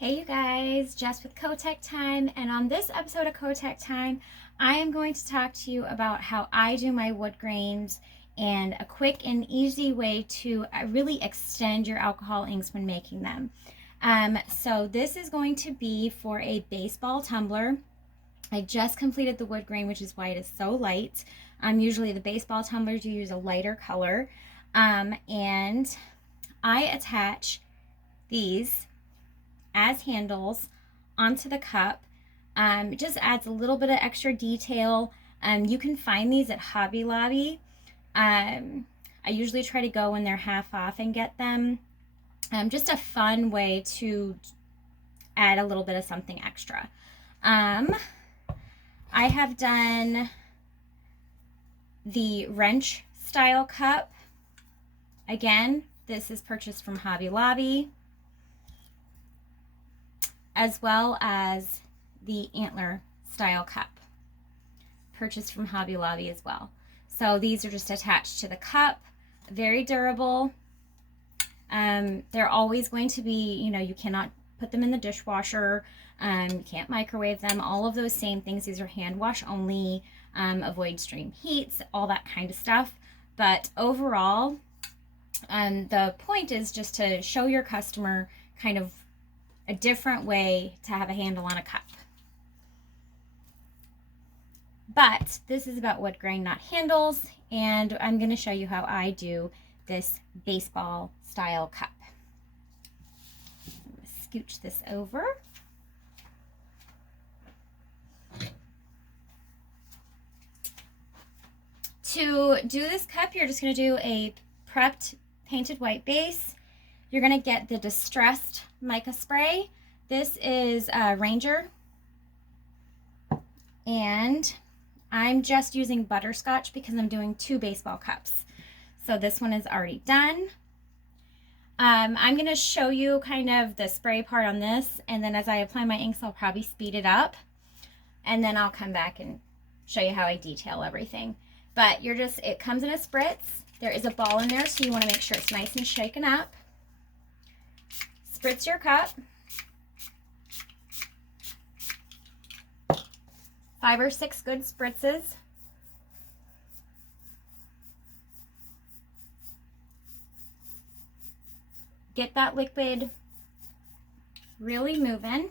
Hey you guys, Jess with Cotech Time, and on this episode of Cotech Time, I am going to talk to you about how I do my wood grains and a quick and easy way to really extend your alcohol inks when making them. So this is going to be for a baseball tumbler. I just completed the wood grain, which is why it is so light. Usually the baseball tumblers you use a lighter color, and I attach these as handles onto the cup. It just adds a little bit of extra detail. You can find these at Hobby Lobby. I usually try to go when they're half off and get them. Just a fun way to add a little bit of something extra. I have done the wrench style cup. Again, this is purchased from Hobby Lobby, as well as the antler style cup, purchased from Hobby Lobby as well. So these are just attached to the cup, very durable. They're always going to be, you cannot put them in the dishwasher, you can't microwave them, all of those same things. These are hand wash only, avoid extreme heats, all that kind of stuff. But overall, the point is just to show your customer kind of a different way to have a handle on a cup. But this is about wood grain, not handles, and I'm going to show you how I do this baseball style cup. I'm going to scooch this over. To do this cup, you're just going to do a prepped painted white base. You're going to get the distressed mica spray. This is Ranger, and I'm just using butterscotch because I'm doing 2 baseball cups. So this one is already done. I'm going to show you kind of the spray part on this, and then as I apply my inks, I'll probably speed it up, and then I'll come back and show you how I detail everything. But it comes in a spritz. There is a ball in there, so you want to make sure it's nice and shaken up. Spritz your cup. 5 or 6 good spritzes. Get that liquid really moving.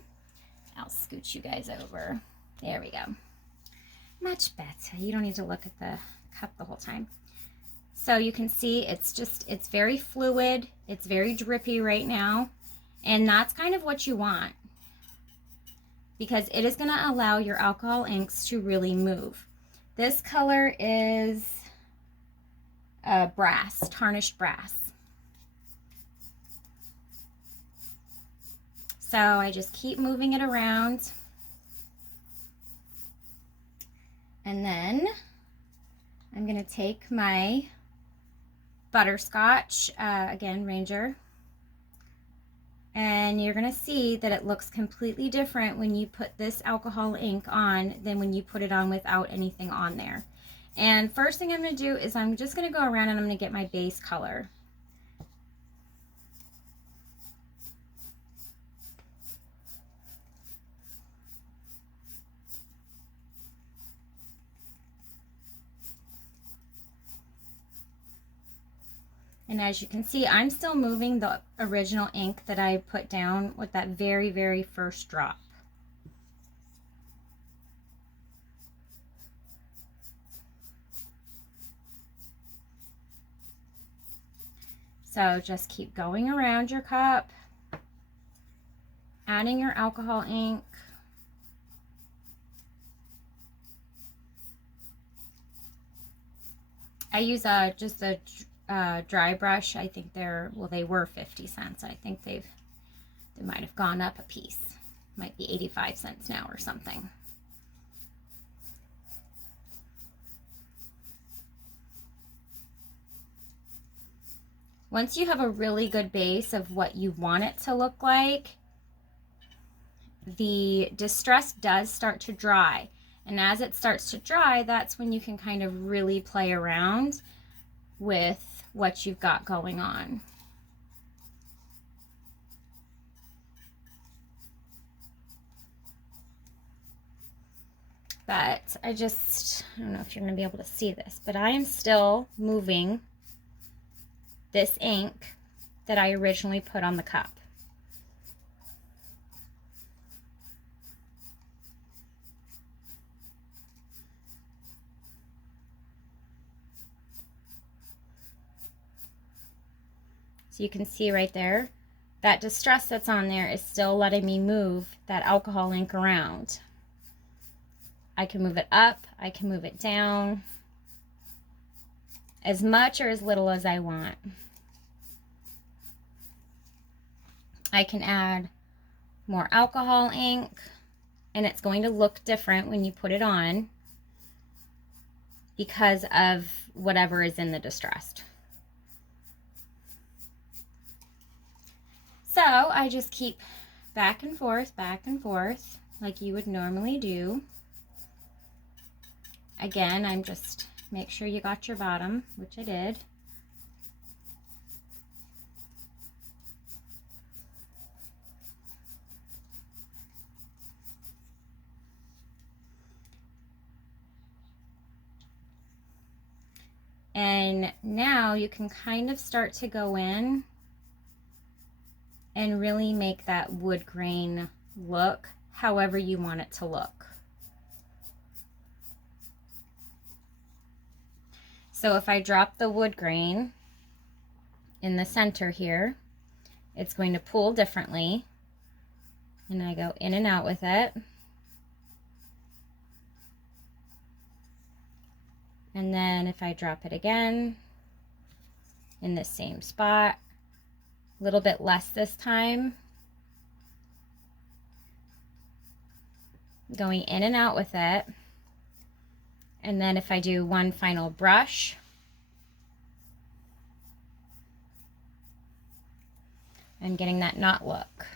I'll scooch you guys over. There we go. Much better. You don't need to look at the cup the whole time. So you can see it's very fluid. It's very drippy right now. And that's kind of what you want, because it is going to allow your alcohol inks to really move. This color is brass, tarnished brass. So I just keep moving it around. And then I'm going to take my butterscotch, again, Ranger. And you're going to see that it looks completely different when you put this alcohol ink on than when you put it on without anything on there. And first thing I'm going to do is I'm just going to go around and I'm going to get my base color. And as you can see, I'm still moving the original ink that I put down with that very, very first drop. So just keep going around your cup, adding your alcohol ink. I use just a dry brush. I think they were 50 cents. I think they might have gone up a piece. Might be 85 cents now or something. Once you have a really good base of what you want it to look like, the distress does start to dry. And as it starts to dry, that's when you can kind of really play around with what you've got going on. but I don't know if you're going to be able to see this, but I am still moving this ink that I originally put on the cup. So you can see right there, that distress that's on there is still letting me move that alcohol ink around. I can move it up, I can move it down, as much or as little as I want. I can add more alcohol ink, and it's going to look different when you put it on because of whatever is in the distressed. So I just keep back and forth, like you would normally do. Again, I'm just, make sure you got your bottom, which I did. And now you can kind of start to go in and really make that wood grain look however you want it to look. So if I drop the wood grain in the center here, it's going to pull differently, and I go in and out with it. And then if I drop it again in the same spot, a little bit less this time, going in and out with it. And then if I do one final brush, I'm getting that knot look.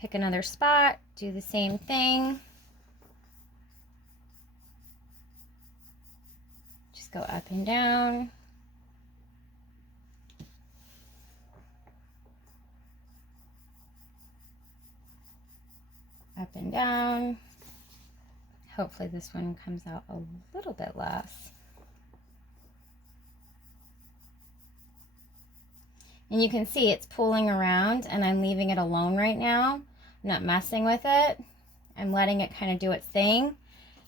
Pick another spot, do the same thing. Just go up and down. Up and down. Hopefully this one comes out a little bit less. And you can see it's pulling around, and I'm leaving it alone right now. I'm not messing with it. I'm letting it kind of do its thing.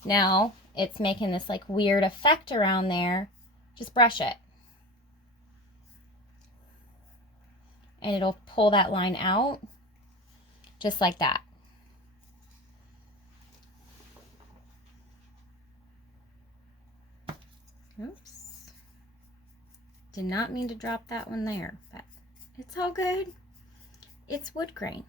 Now it's making this like weird effect around there. Just brush it. And it'll pull that line out just like that. Oops. Did not mean to drop that one there, but it's all good. It's wood grain.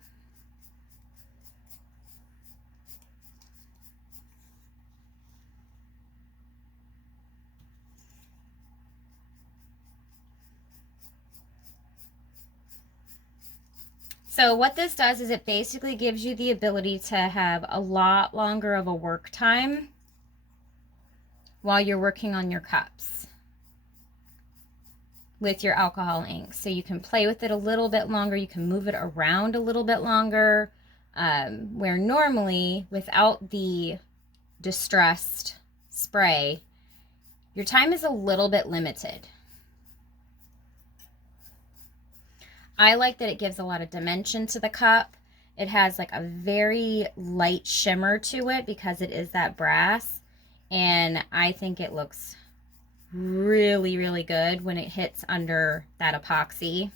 So what this does is it basically gives you the ability to have a lot longer of a work time while you're working on your cups with your alcohol ink. So you can play with it a little bit longer, you can move it around a little bit longer, where normally without the distressed spray, your time is a little bit limited. I like that it gives a lot of dimension to the cup. It has like a very light shimmer to it because it is that brass, and I think it looks really, really good when it hits under that epoxy.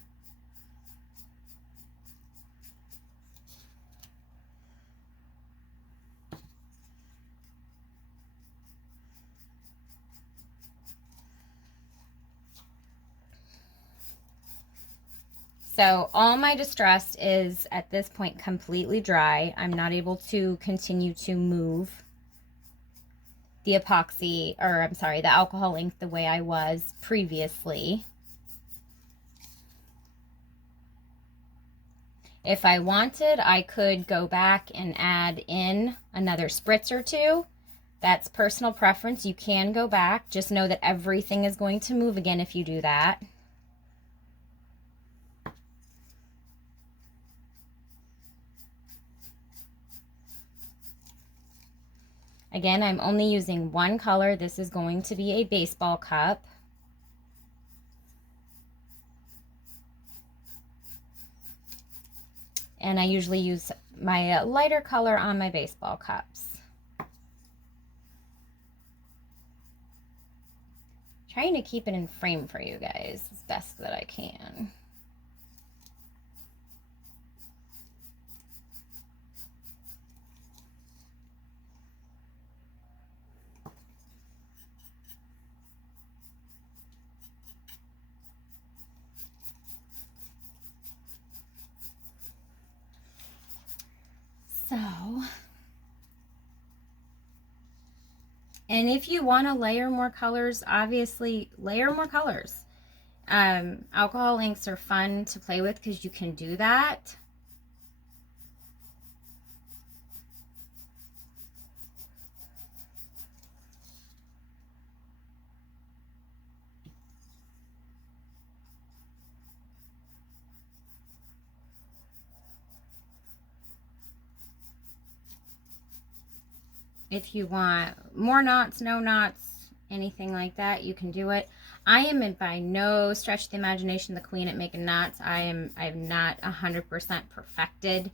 So all my distress is at this point completely dry. I'm not able to continue to move the epoxy, or I'm sorry, the alcohol ink the way I was previously. If I wanted, I could go back and add in another spritz or two. That's personal preference. You can go back. Just know that everything is going to move again if you do that. Again, I'm only using one color. This is going to be a baseball cup. And I usually use my lighter color on my baseball cups. Trying to keep it in frame for you guys as best that I can. So, and if you want to layer more colors, obviously layer more colors. Alcohol inks are fun to play with because you can do that. If you want more knots, no knots, anything like that, you can do it. I am by no stretch of the imagination the queen at making knots. I'm not 100% perfected.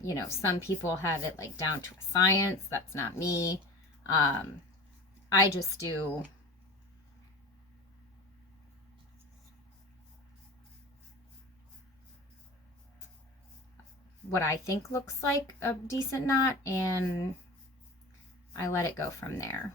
You know, some people have it like down to a science. That's not me. I just do what I think looks like a decent knot, and I let it go from there.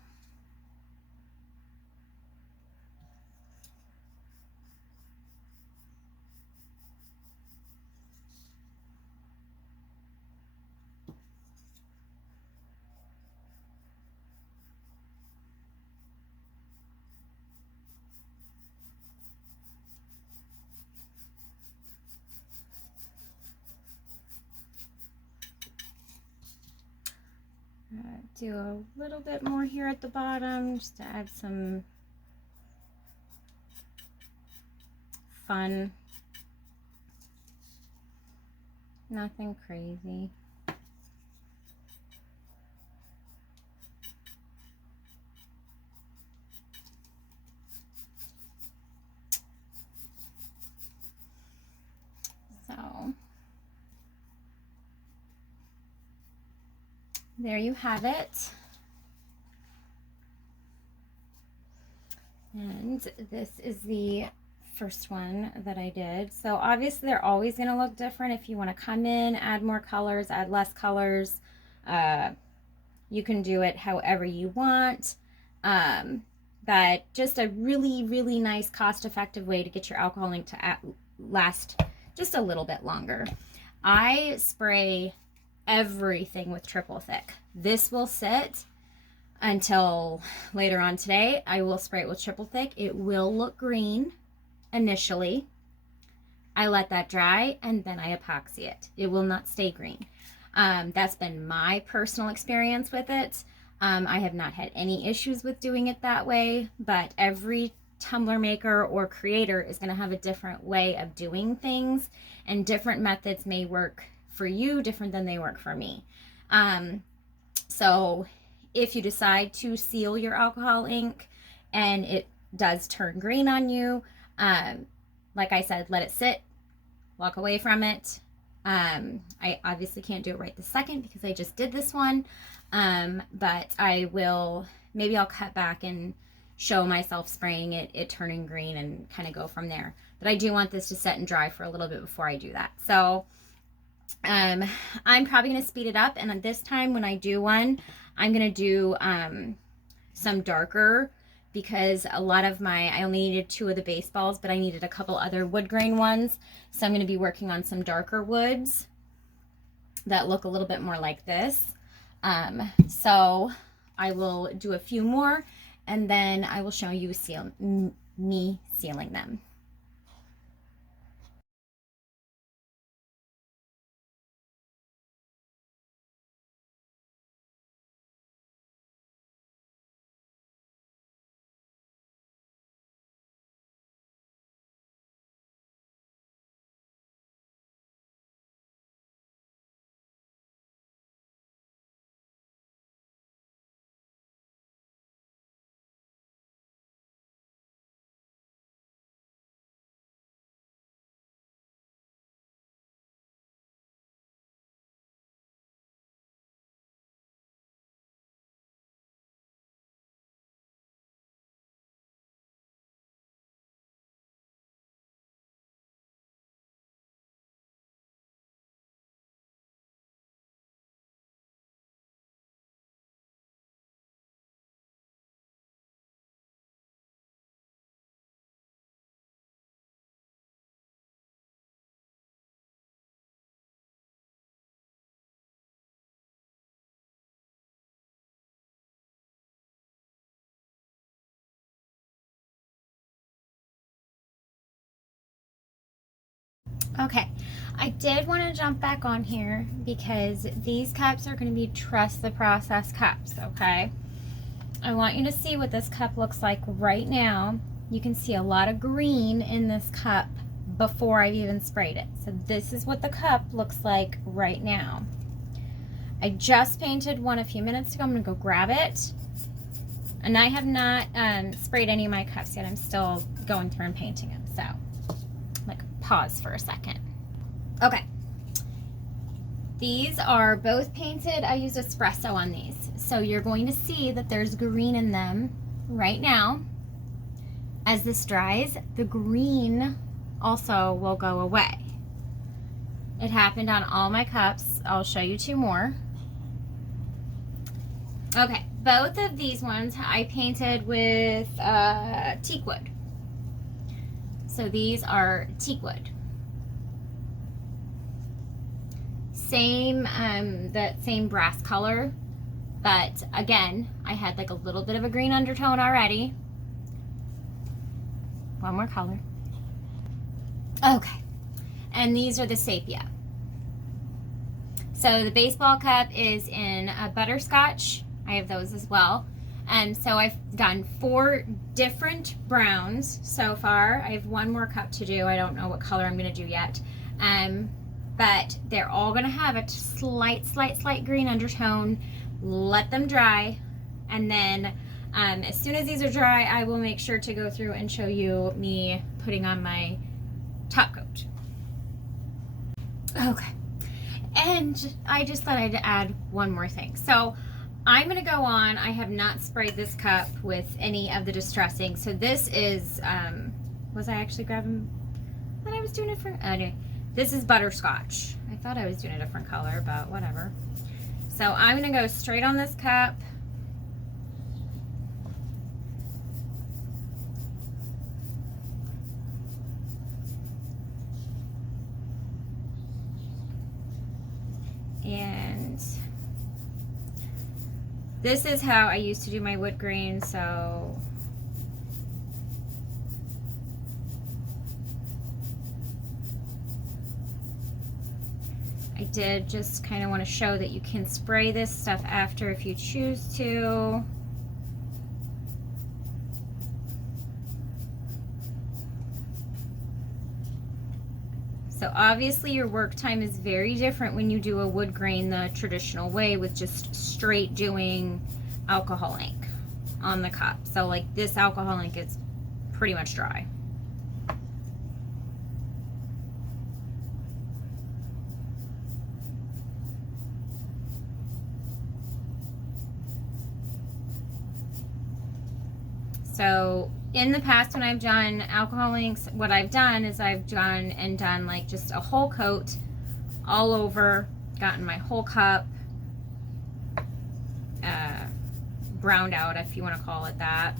Do a little bit more here at the bottom just to add some fun. Nothing crazy. So there you have it. And this is the first one that I did. So obviously they're always going to look different. If you want to come in, add more colors, add less colors, you can do it however you want. But just a really, really nice cost-effective way to get your alcohol ink to last just a little bit longer. I spray everything with triple thick. This will sit until later on today. I will spray it with triple thick. It will look green initially. I let that dry and then I epoxy it. It will not stay green. That's been my personal experience with it. I have not had any issues with doing it that way, but every tumbler maker or creator is going to have a different way of doing things, and different methods may work for you different than they work for me. So if you decide to seal your alcohol ink and it does turn green on you, like I said, let it sit, walk away from it. I obviously can't do it right this second because I just did this one, but I will, maybe I'll cut back and show myself spraying it turning green and kind of go from there. But I do want this to set and dry for a little bit before I do that. So I'm probably going to speed it up, and this time when I do one, I'm going to do some darker, because a lot of I only needed 2 of the baseballs, but I needed a couple other wood grain ones. So I'm going to be working on some darker woods that look a little bit more like this. So I will do a few more, and then I will show you me sealing them. Okay, I did want to jump back on here because these cups are going to be trust the process cups, okay? I want you to see what this cup looks like right now. You can see a lot of green in this cup before I've even sprayed it. So this is what the cup looks like right now. I just painted one a few minutes ago. I'm going to go grab it. And I have not sprayed any of my cups yet. I'm still going through and painting them. So, like, pause for a second. Okay. These are both painted. I used espresso on these. So you're going to see that there's green in them right now. As this dries, the green also will go away. It happened on all my cups. I'll show you two more. Okay, both of these ones I painted with teak wood. So these are teak wood. Same, that same brass color, but again, I had like a little bit of a green undertone already. One more color. Okay, and these are the sepia. So the baseball cup is in a butterscotch. I have those as well. And so I've done 4 different browns so far. I have one more cup to do. I don't know what color I'm gonna do yet. But they're all gonna have a slight green undertone. Let them dry. And then as soon as these are dry, I will make sure to go through and show you me putting on my top coat. Okay. And I just thought I'd add one more thing. So I'm going to go on. I have not sprayed this cup with any of the distressing. So this is, was I actually grabbing? I thought I was doing it for, anyway, this is butterscotch. I thought I was doing a different color, but whatever. So I'm going to go straight on this cup. And this is how I used to do my wood grain, so I did just kind of want to show that you can spray this stuff after if you choose to. So obviously your work time is very different when you do a wood grain the traditional way with just straight doing alcohol ink on the cup. So like this alcohol ink is pretty much dry. So in the past when I've done alcohol inks, what I've done is I've done like just a whole coat all over, gotten my whole cup browned out, if you want to call it that.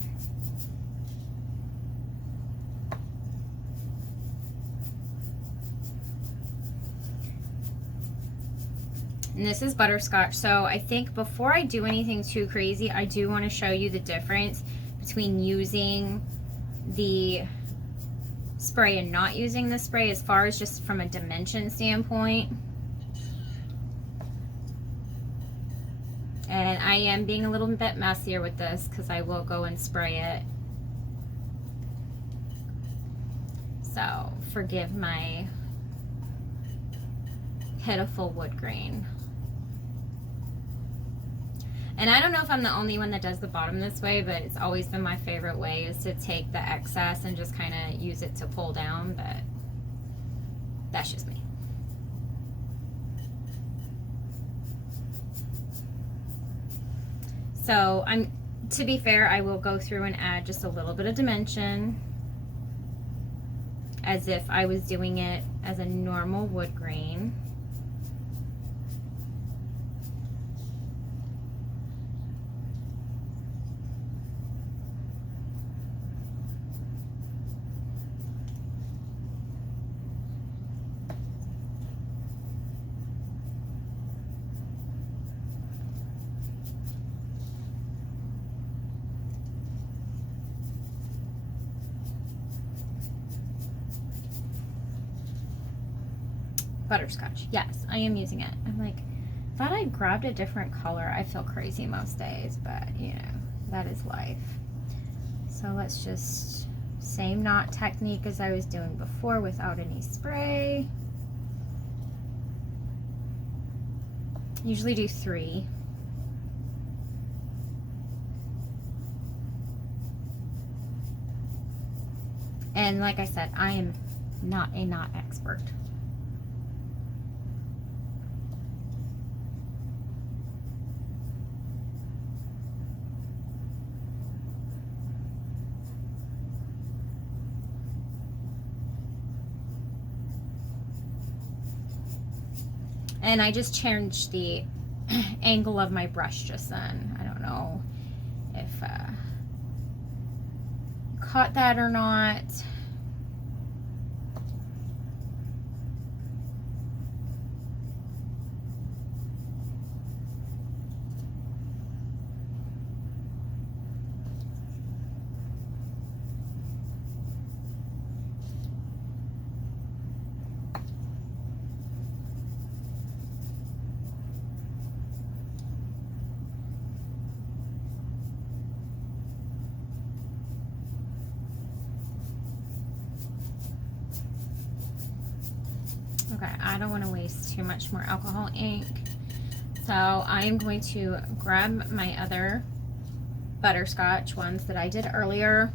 And this is butterscotch. So I think before I do anything too crazy, I do want to show you the difference between using the spray and not using the spray as far as just from a dimension standpoint. And I am being a little bit messier with this because I will go and spray it. So forgive my pitiful wood grain. And I don't know if I'm the only one that does the bottom this way, but it's always been my favorite way is to take the excess and just kind of use it to pull down, but that's just me. So to be fair, I will go through and add just a little bit of dimension as if I was doing it as a normal wood grain. Butterscotch. Yes, I am using it. I'm like, thought I grabbed a different color. I feel crazy most days, but you know, that is life. So let's just, same knot technique as I was doing before without any spray. Usually do 3. And like I said, I am not a knot expert. And I just changed the angle of my brush just then. I don't know if you caught that or not. Okay, I don't want to waste too much more alcohol ink. So I'm going to grab my other butterscotch ones that I did earlier.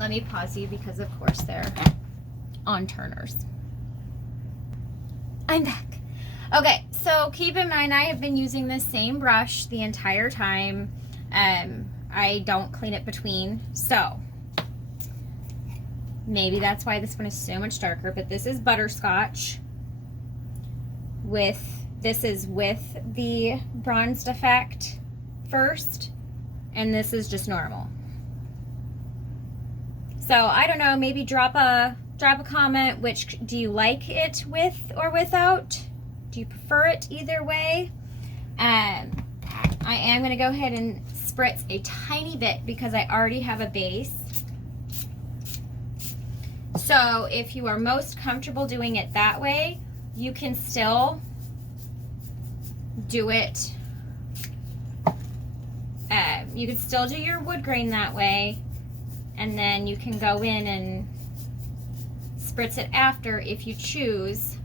Let me pause you because of course they're on turners. I'm back. Okay, so keep in mind I have been using this same brush the entire time. I don't clean it between, so maybe that's why this one is so much darker, but this is butterscotch with, this is with the bronzed effect first, and this is just normal. So I don't know, maybe drop a comment, which do you like it with or without? Do you prefer it either way? I am gonna go ahead and spritz a tiny bit because I already have a base. So if you are most comfortable doing it that way, you can still do it. You can still do your wood grain that way, and then you can go in and spritz it after if you choose.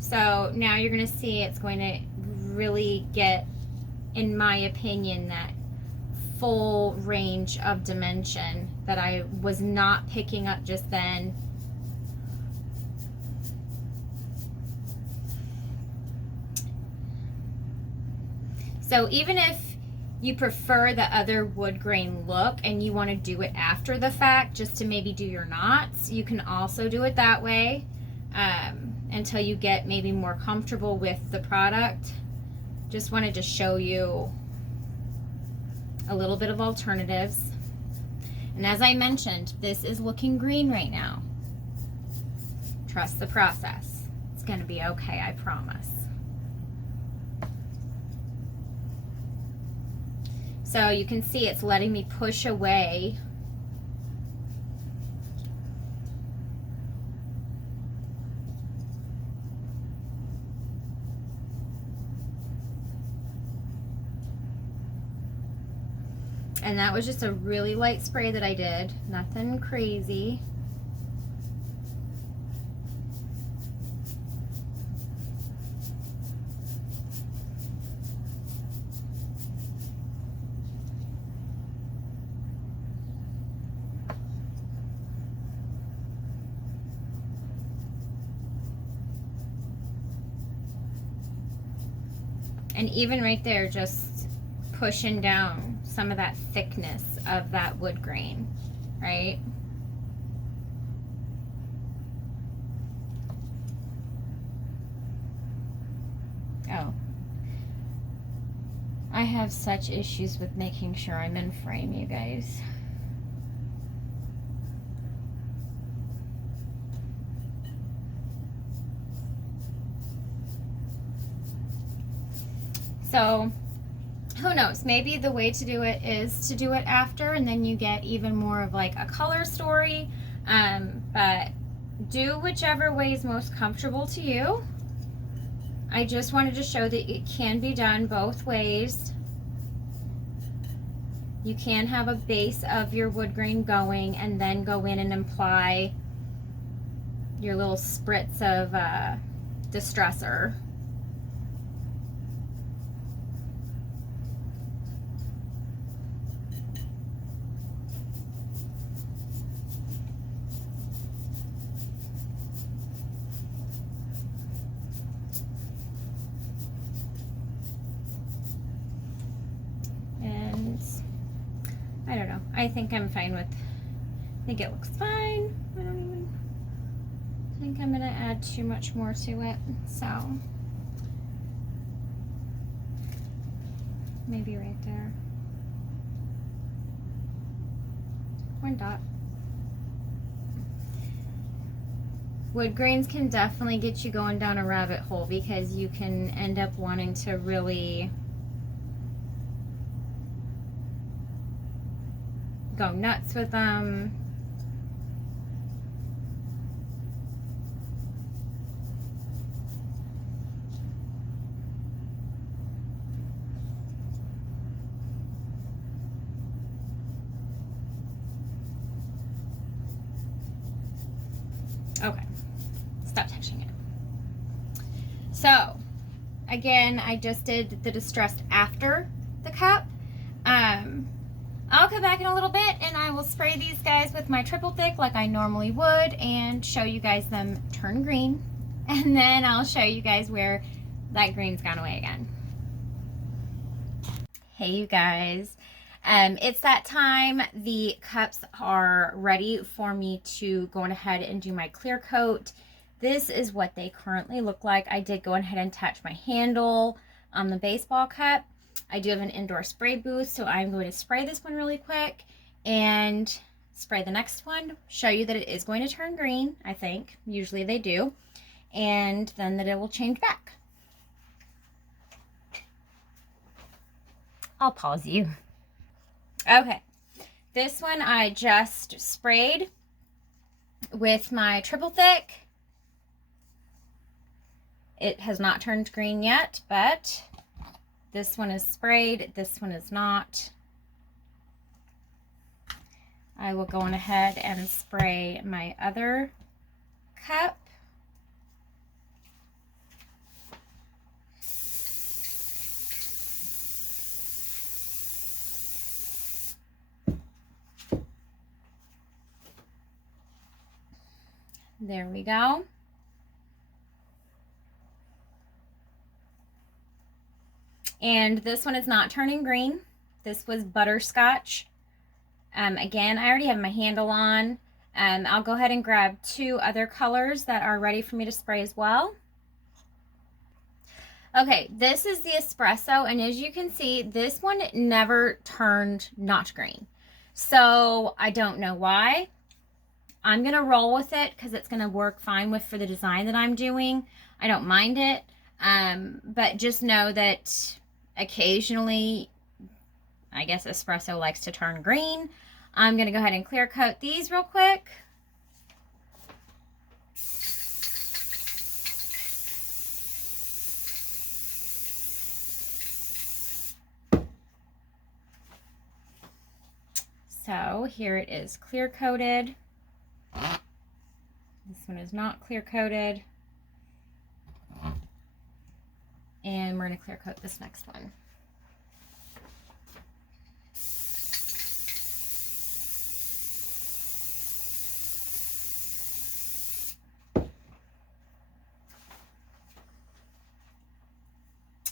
So now you're going to see it's going to really get, in my opinion, that full range of dimension that I was not picking up just then. So even if you prefer the other wood grain look and you want to do it after the fact just to maybe do your knots, you can also do it that way until you get maybe more comfortable with the product. Just wanted to show you a little bit of alternatives. And as I mentioned, this is looking green right now. Trust the process. It's going to be okay, I promise. So you can see it's letting me push away . And that was just a really light spray that I did, nothing crazy. And even right there, just pushing down some of that thickness of that wood grain, right? Oh. I have such issues with making sure I'm in frame, you guys. So who knows, maybe the way to do it is to do it after, and then you get even more of like a color story. But do whichever way is most comfortable to you. I just wanted to show that it can be done both ways. You can have a base of your wood grain going and then go in and apply your little spritz of distressor. And I don't know, I think I'm fine with, I think it looks fine. I don't even think I'm gonna add too much more to it, so maybe right there. One dot. Wood grains can definitely get you going down a rabbit hole because you can end up wanting to really go nuts with them. Okay, stop touching it. So, again, I just did the distressed after the cup. I'll come back in a little bit and I will spray these guys with my triple thick like I normally would and show you guys them turn green. And then I'll show you guys where that green's gone away again. Hey you guys. It's that time. The cups are ready for me to go ahead and do my clear coat. This is what they currently look like. I did go ahead and touch my handle on the baseball cup. I do have an indoor spray booth, so I'm going to spray this one really quick and spray the next one, show you that it is going to turn green, I think. Usually they do. And then that it will change back. I'll pause you. Okay, this one I just sprayed with my triple thick. It has not turned green yet, but this one is sprayed, this one is not. I will go on ahead and spray my other cup. There we go. And this one is not turning green. This was butterscotch. Again, I already have my handle on. I'll go ahead and grab two other colors that are ready for me to spray as well. Okay, this is the espresso, and as you can see, this one never turned not green. So I don't know why. I'm gonna roll with it because it's gonna work fine with for the design that I'm doing. I don't mind it, but just know that occasionally, I guess espresso likes to turn green. I'm gonna go ahead and clear coat these real quick. So here it is clear coated. This one is not clear coated. And we're going to clear coat this next one.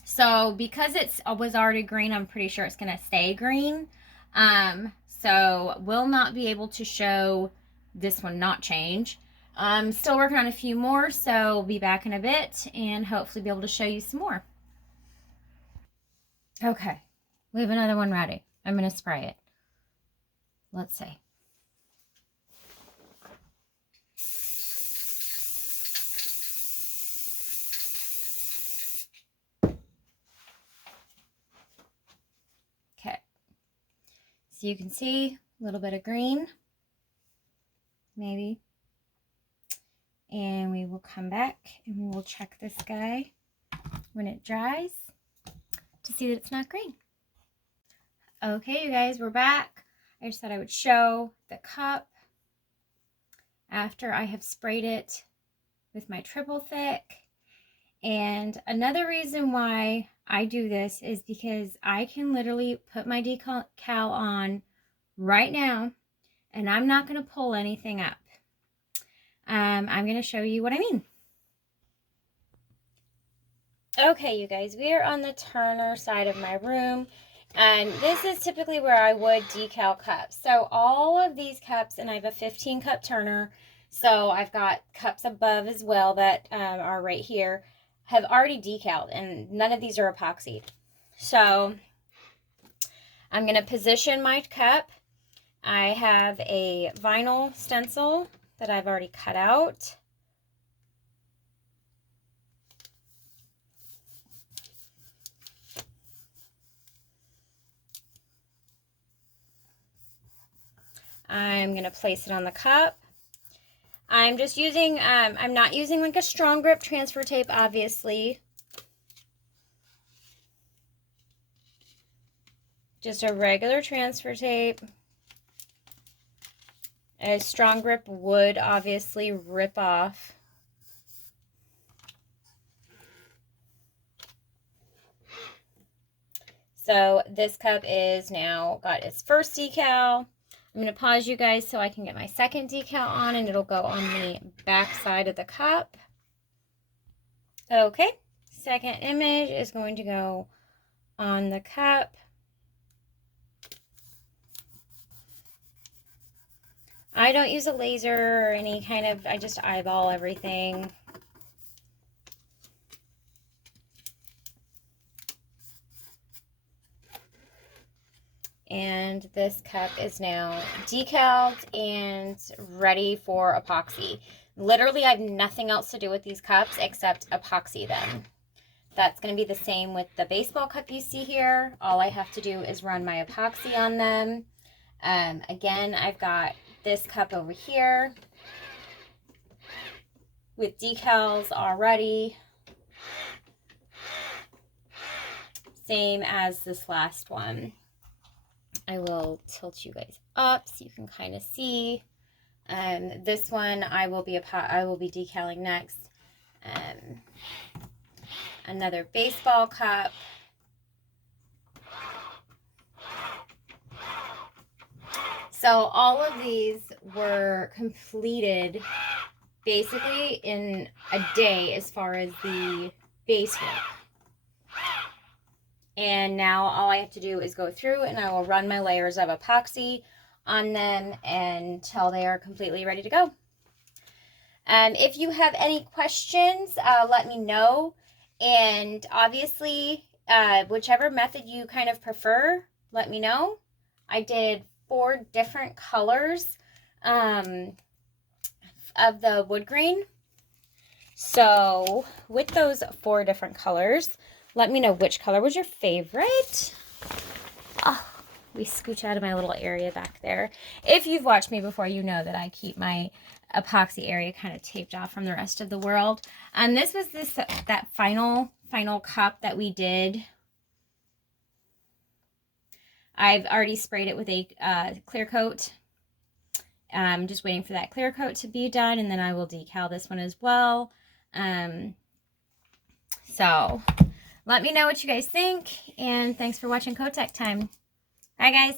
So because it was already green, I'm pretty sure it's going to stay green. So we'll not be able to show this one not change. I'm still working on a few more, so I'll be back in a bit and hopefully be able to show you some more. Okay, we have another one ready. I'm going to spray it. Let's see. So you can see a little bit of green, maybe. And we will come back and we will check this guy when it dries to see that it's not green. Okay, you guys, we're back. I just thought I would show the cup after I have sprayed it with my triple thick. And another reason why I do this is because I can literally put my decal on right now and I'm not going to pull anything up. I'm going to show you what I mean. Okay, you guys, we are on the Turner side of my room, and this is typically where I would decal cups. So all of these cups, and I have a 15 cup Turner, so I've got cups above as well that are right here, have already decaled, and none of these are epoxied. So I'm going to position my cup. I have a vinyl stencil that I've already cut out. I'm going to place it on the cup. I'm just using, I'm not using like a strong grip transfer tape, obviously. Just a regular transfer tape. A strong grip would obviously rip off. So this cup is now got its first decal. I'm going to pause you guys so I can get my second decal on, and it'll go on the back side of the cup. Okay, second image is going to go on the cup. I don't use a laser or any kind of, I just eyeball everything. And this cup is now decaled and ready for epoxy. Literally, I have nothing else to do with these cups except epoxy them. That's going to be the same with the baseball cup you see here. All I have to do is run my epoxy on them. Again, I've got this cup over here with decals already. Same as this last one. I will tilt you guys up so you can kind of see. This one I will be decaling next. Another baseball cup. So all of these were completed basically in a day as far as the base work. And now all I have to do is go through and I will run my layers of epoxy on them until they are completely ready to go. If you have any questions, let me know. And obviously, whichever method you kind of prefer, let me know. I did 4 different colors of the wood grain. So with those 4 different colors, let me know which color was your favorite. Oh, we scooch out of my little area back there. If you've watched me before, you know that I keep my epoxy area kind of taped off from the rest of the world. And this was that final cup that we did. I've already sprayed it with a clear coat. I'm just waiting for that clear coat to be done, and then I will decal this one as well. So let me know what you guys think, and thanks for watching Coat Tech Time. Bye, guys.